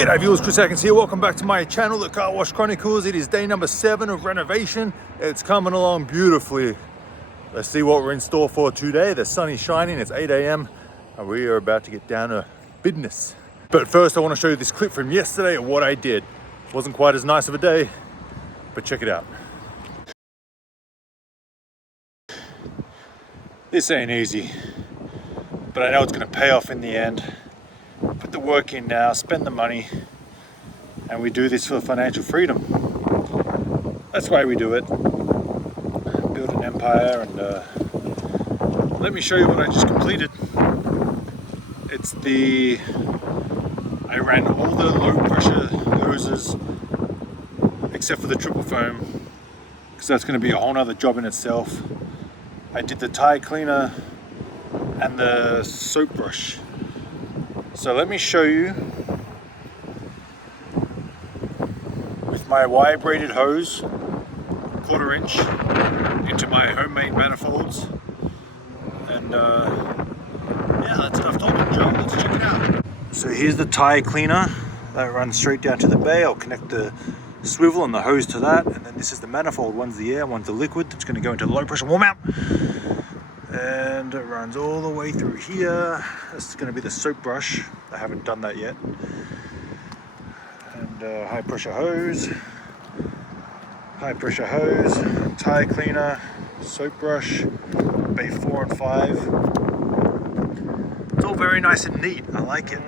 G'day viewers, Chris Atkins here. Welcome back to my channel, The Car Wash Chronicles. It is day number 7 of renovation. It's coming along beautifully. Let's see what we're in store for today. The sun is shining, it's 8 a.m. and we are about to get down to business. But first I want to show you this clip from yesterday of what I did. Wasn't quite as nice of a day, but check it out. This ain't easy, but I know it's going to pay off in the end. Put the work in now, spend the money, and we do this for financial freedom. That's why we do it. Build an empire, and let me show you what I just completed. I ran all the low pressure hoses except for the triple foam, because that's going to be a whole nother job in itself. I did the tire cleaner and the soap brush. So let me show you with my wire braided hose, 1/4 inch into my homemade manifolds, and yeah, that's enough talking, Joe. Let's check it out. So here's the tire cleaner that runs straight down to the bay. I'll connect the swivel and the hose to that, and then this is the manifold. One's the air, one's the liquid. That's going to go into the low pressure warm out. And it runs all the way through here. This is going to be the soap brush. I haven't done that yet. And high pressure hose, tire cleaner, soap brush, bay 4 and 5. It's all very nice and neat. I like it.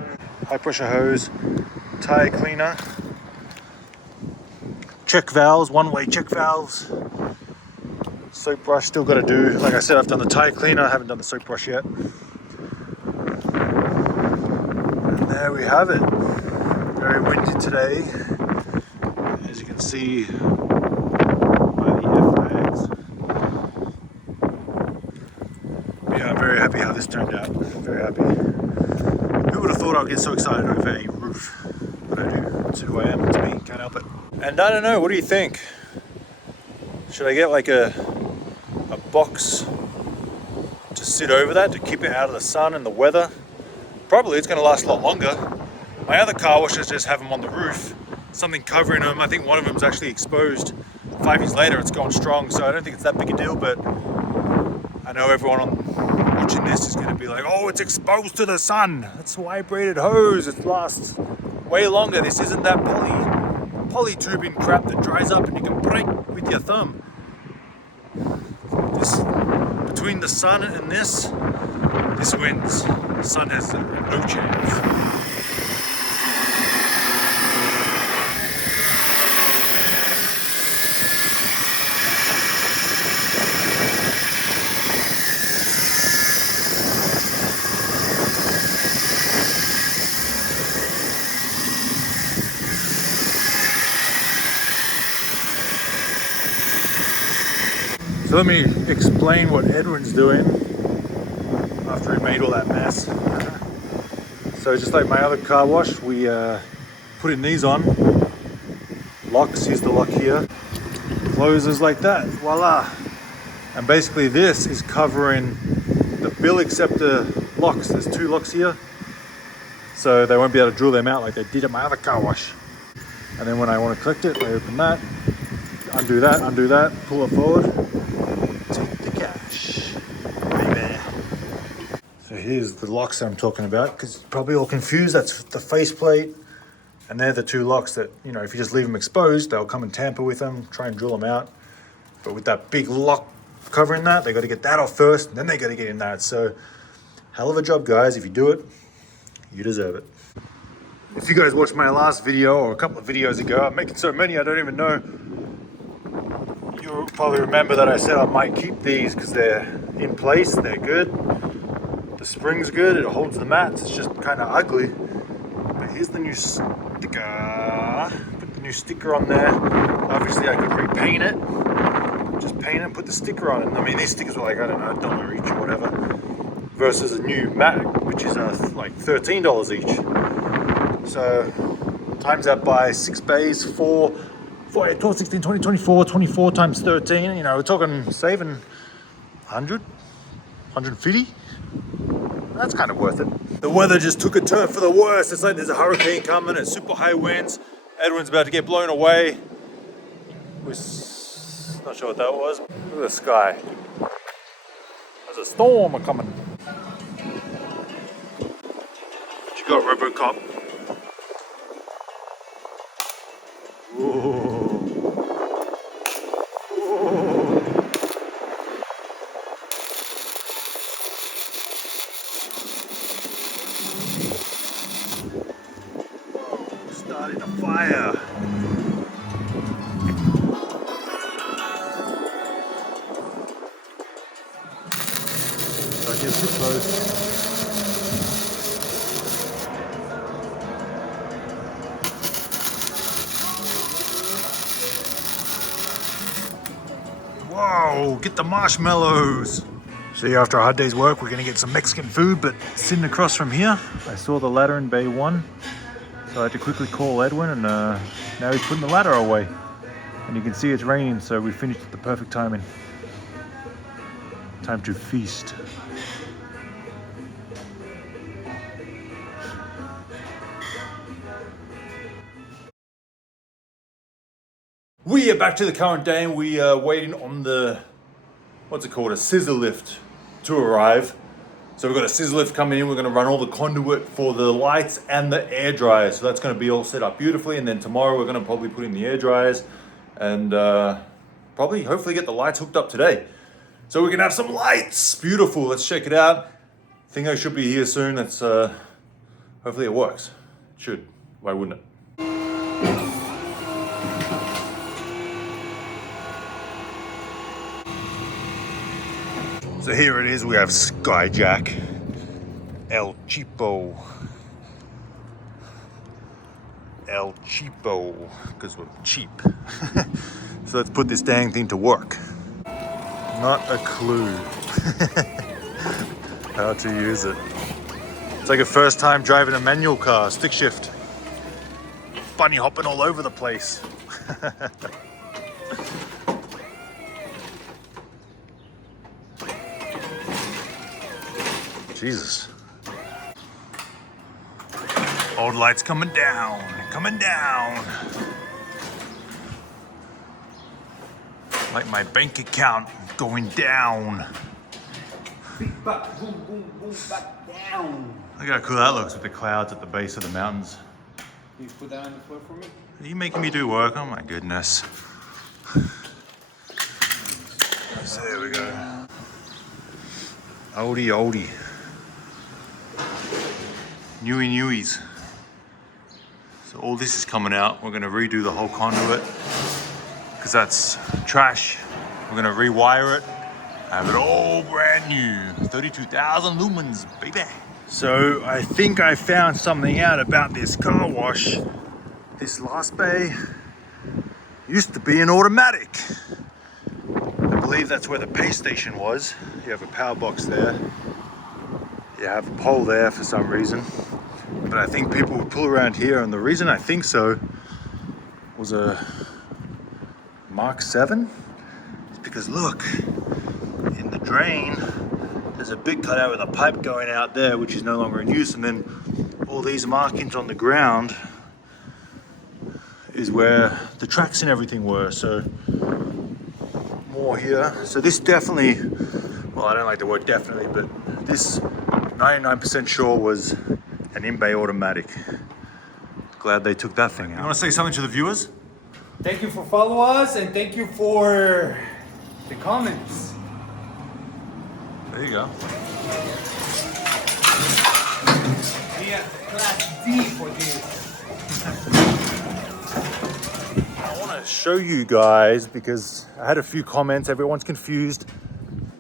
High pressure hose, tire cleaner, check valves, one-way check valves. Soap brush still got to do. Like I said, I've done the tire cleaner, I haven't done the soap brush yet. And there we have it. Very windy today, as you can see by the F-flags. Yeah, I'm very happy how this turned out. Very happy. Who would have thought I'd get so excited over a roof? But I do. It's who I am. It's me. Can't help it. And I don't know. What do you think? Should I get like a box to sit over that to keep it out of the sun and the weather? Probably it's going to last a lot longer. My other car washes just have them on the roof, something covering them. I think one of them is actually exposed. 5 years later it's going strong, so I don't think it's that big a deal, but I know everyone watching this is going to be like, oh, it's exposed to the sun. That's wire braided hose. It lasts way longer. This isn't that poly tubing crap that dries up and you can break with your thumb. Between the sun and this wins. The sun has no chance. So let me explain what Edwin's doing after he made all that mess. So just like my other car wash, we putting these on. Locks, here's the lock here. Closes like that, voila. And basically this is covering the bill except the locks. There's 2 locks here. So they won't be able to drill them out like they did at my other car wash. And then when I want to collect it, I open that, undo that, pull it forward. So here's the locks that I'm talking about, because you're probably all confused. That's the faceplate, and they're the 2 locks that, you know, if you just leave them exposed, they'll come and tamper with them, try and drill them out. But with that big lock covering that, they got to get that off first, and then they got to get in that. So hell of a job, guys. If you do it, you deserve it. If you guys watched my last video or a couple of videos ago, I'm making so many I don't even know. You'll probably remember that I said I might keep these because they're in place, they're good. The spring's good, it holds the mats, it's just kind of ugly. But here's the new sticker. Put the new sticker on there. Obviously I could repaint it. Just paint it and put the sticker on it. I mean, these stickers were like, I don't know, $1 each or whatever. Versus a new mat, which is like $13 each. So times that by 6 bays, 4, 8, 12, 16, 20, 24, 24 times 13. You know, we're talking saving 100, 150. That's kind of worth it. The weather just took a turn for the worse. It's like there's a hurricane coming and super high winds. Edwin's about to get blown away. Not sure what that was. Look at the sky. There's a storm coming. What you got, Robocop? Whoa. Starting a fire. Don't get too close. Whoa, get the marshmallows. See, after a hard day's work, we're gonna get some Mexican food, but sitting across from here, I saw the ladder in bay 1. So I had to quickly call Edwin, and now he's putting the ladder away. And you can see it's raining, so we finished at the perfect timing. Time to feast. We are back to the current day, and we are waiting on the, what's it called, a scissor lift to arrive. So we've got a scissor lift coming in. We're going to run all the conduit for the lights and the air dryers. So that's going to be all set up beautifully. And then tomorrow we're going to probably put in the air dryers and probably hopefully get the lights hooked up today. So we can have some lights. Beautiful. Let's check it out. I think I should be here soon. That's hopefully it works. It should. Why wouldn't it? So here it is, we have Skyjack, El Cheapo, because we're cheap. So let's put this dang thing to work. Not a clue how to use it. It's like a first time driving a manual car, stick shift. Bunny hopping all over the place. Jesus. Old lights coming down, coming down. Like my bank account going down. Big buck, boom, boom, boom, back down. Look how cool that looks with the clouds at the base of the mountains. Can you put that on the floor for me? Are you making me do work? Oh my goodness. So there we go. Oldie. Newies. So all this is coming out. We're going to redo the whole conduit because that's trash. We're going to rewire it. Have it all brand new. 32,000 lumens, baby. So I think I found something out about this car wash. This last bay used to be an automatic. I believe that's where the pay station was. You have a power box there. You have a pole there for some reason. But I think people would pull around here, and the reason I think so was a Mark 7. It's because look, in the drain, there's a big cutout with a pipe going out there, which is no longer in use, and then all these markings on the ground is where the tracks and everything were. So more here. So this definitely, well, I don't like the word definitely, but this 99% sure was an in-bay automatic. Glad they took that thing out. You want to say something to the viewers? Thank you for following us, and thank you for the comments. There you go. Yeah, class D for this. I want to show you guys because I had a few comments. Everyone's confused.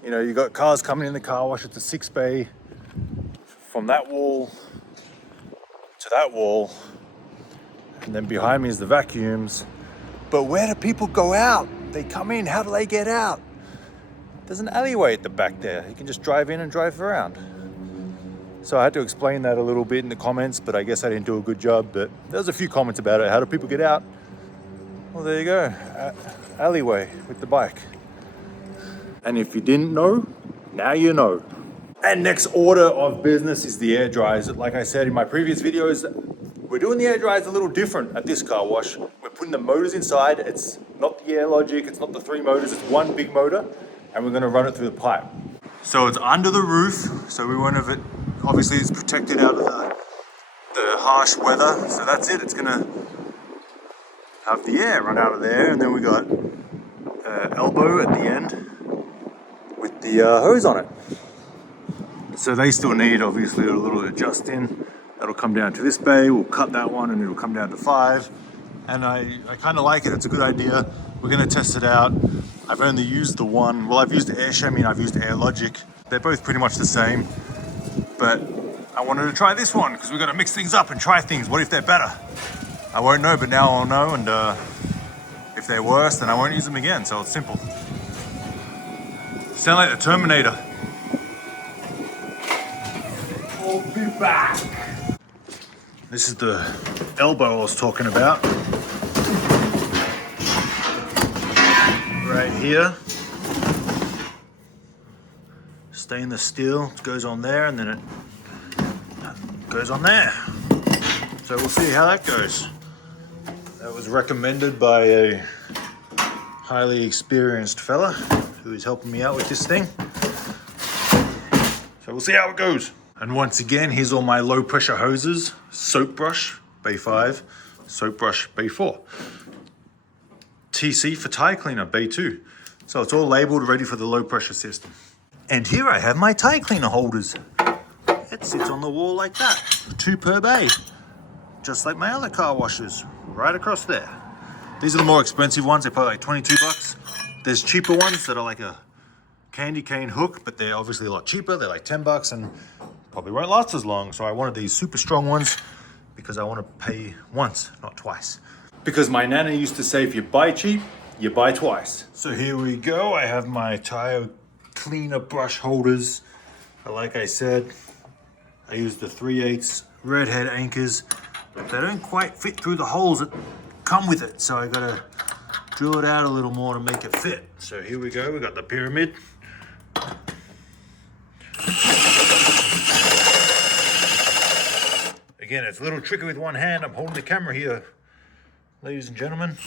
You know, you got cars coming in the car wash. It's a 6-bay from that wall to that wall, and then behind me is the vacuums. But where do people go out? They come in, how do they get out? There's an alleyway at the back there. You can just drive in and drive around. So I had to explain that a little bit in the comments, but I guess I didn't do a good job. But there's a few comments about it. How do people get out? Well, there you go. Alleyway with the bike. And if you didn't know, now you know. And next order of business is the air dryers. Like I said in my previous videos, we're doing the air dryers a little different at this car wash. We're putting the motors inside. It's not the Air Logic, it's not the 3 motors, it's one big motor, and we're gonna run it through the pipe. So it's under the roof, so we won't have it, obviously it's protected out of the harsh weather. So that's it, it's gonna have the air run out of there, and then we got elbow at the end with the hose on it. So they still need obviously a little adjusting. That'll come down to this bay, we'll cut that one and it'll come down to 5. And I kind of like it, it's a good idea. We're gonna test it out. I've only used the one, well I've used Air Chamois and I've used Air Logic. They're both pretty much the same, but I wanted to try this one because we're gonna mix things up and try things. What if they're better? I won't know, but now I'll know, and if they're worse, then I won't use them again, so it's simple. Sound like the Terminator. We'll be back. This is the elbow I was talking about. Right here. Stainless steel, it goes on there and then it goes on there. So we'll see how that goes. That was recommended by a highly experienced fella who is helping me out with this thing. So we'll see how it goes. And once again, here's all my low pressure hoses. Soap brush, bay 5. Soap brush, bay 4. TC for tire cleaner, bay 2. So it's all labeled, ready for the low pressure system. And here I have my tire cleaner holders. It sits on the wall like that, 2 per bay. Just like my other car washers, right across there. These are the more expensive ones, they're probably like 22 bucks. There's cheaper ones that are like a candy cane hook, but they're obviously a lot cheaper. They're like 10 bucks and probably won't last as long. So I wanted these super strong ones because I want to pay once, not twice. Because my nana used to say, if you buy cheap, you buy twice. So here we go. I have my tire cleaner brush holders. Like I said, I use the 3/8 redhead anchors. They don't quite fit through the holes that come with it. So I gotta drill it out a little more to make it fit. So here we go. We got the pyramid. Again, it's a little tricky with one hand. I'm holding the camera here, ladies and gentlemen.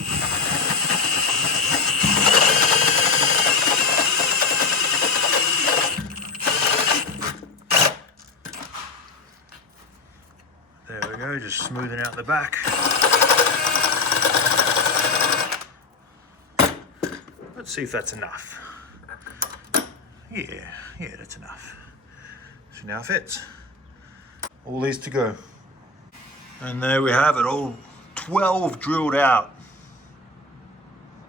There we go, just smoothing out the back. Let's see if that's enough. Yeah, that's enough. So now it fits. All these to go. And there we have it, all 12 drilled out.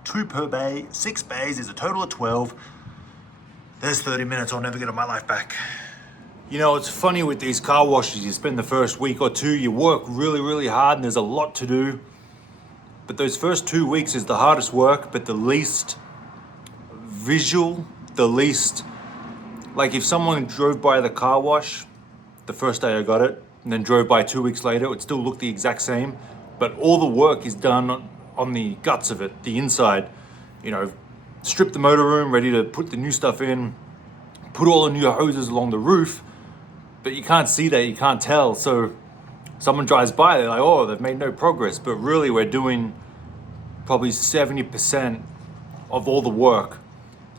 2 per bay, 6 bays is a total of 12. There's 30 minutes I'll never get in my life back. You know, it's funny with these car washes, you spend the first week or two, you work really, really hard and there's a lot to do. But those first 2 weeks is the hardest work, but the least visual, the least, like if someone drove by the car wash the first day I got it, and then drove by 2 weeks later, it would still look the exact same, but all the work is done on the guts of it, the inside. You know, strip the motor room, ready to put the new stuff in, put all the new hoses along the roof, but you can't see that, you can't tell. So someone drives by, they're like, oh, they've made no progress, but really we're doing probably 70% of all the work.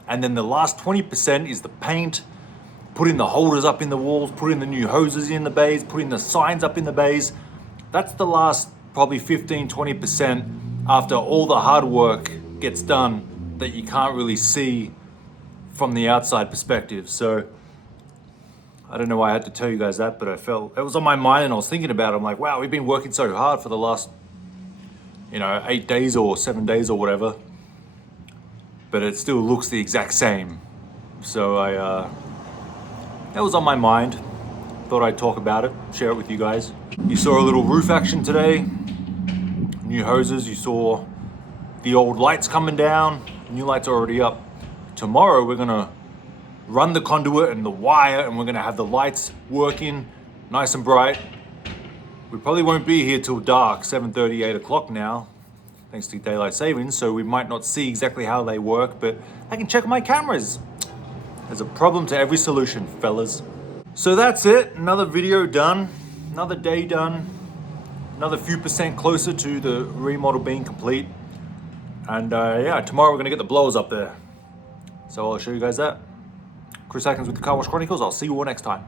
And then the last 20% is the paint, putting the holders up in the walls, putting the new hoses in the bays, putting the signs up in the bays. That's the last probably 15, 20% after all the hard work gets done that you can't really see from the outside perspective. So I don't know why I had to tell you guys that, but I felt it was on my mind and I was thinking about it. I'm like, wow, we've been working so hard for the last, 8 days or 7 days or whatever, but it still looks the exact same. So that was on my mind. Thought I'd talk about it, share it with you guys. You saw a little roof action today. New hoses, you saw the old lights coming down. New lights are already up. Tomorrow we're gonna run the conduit and the wire and we're gonna have the lights working nice and bright. We probably won't be here till dark, 7:30, 8 o'clock now, thanks to daylight savings, so we might not see exactly how they work, but I can check my cameras. There's a problem to every solution, fellas. So that's it. Another video done. Another day done. Another few percent closer to the remodel being complete. And yeah, tomorrow we're gonna get the blowers up there. So I'll show you guys that. Chris Atkins with the Car Wash Chronicles. I'll see you all next time.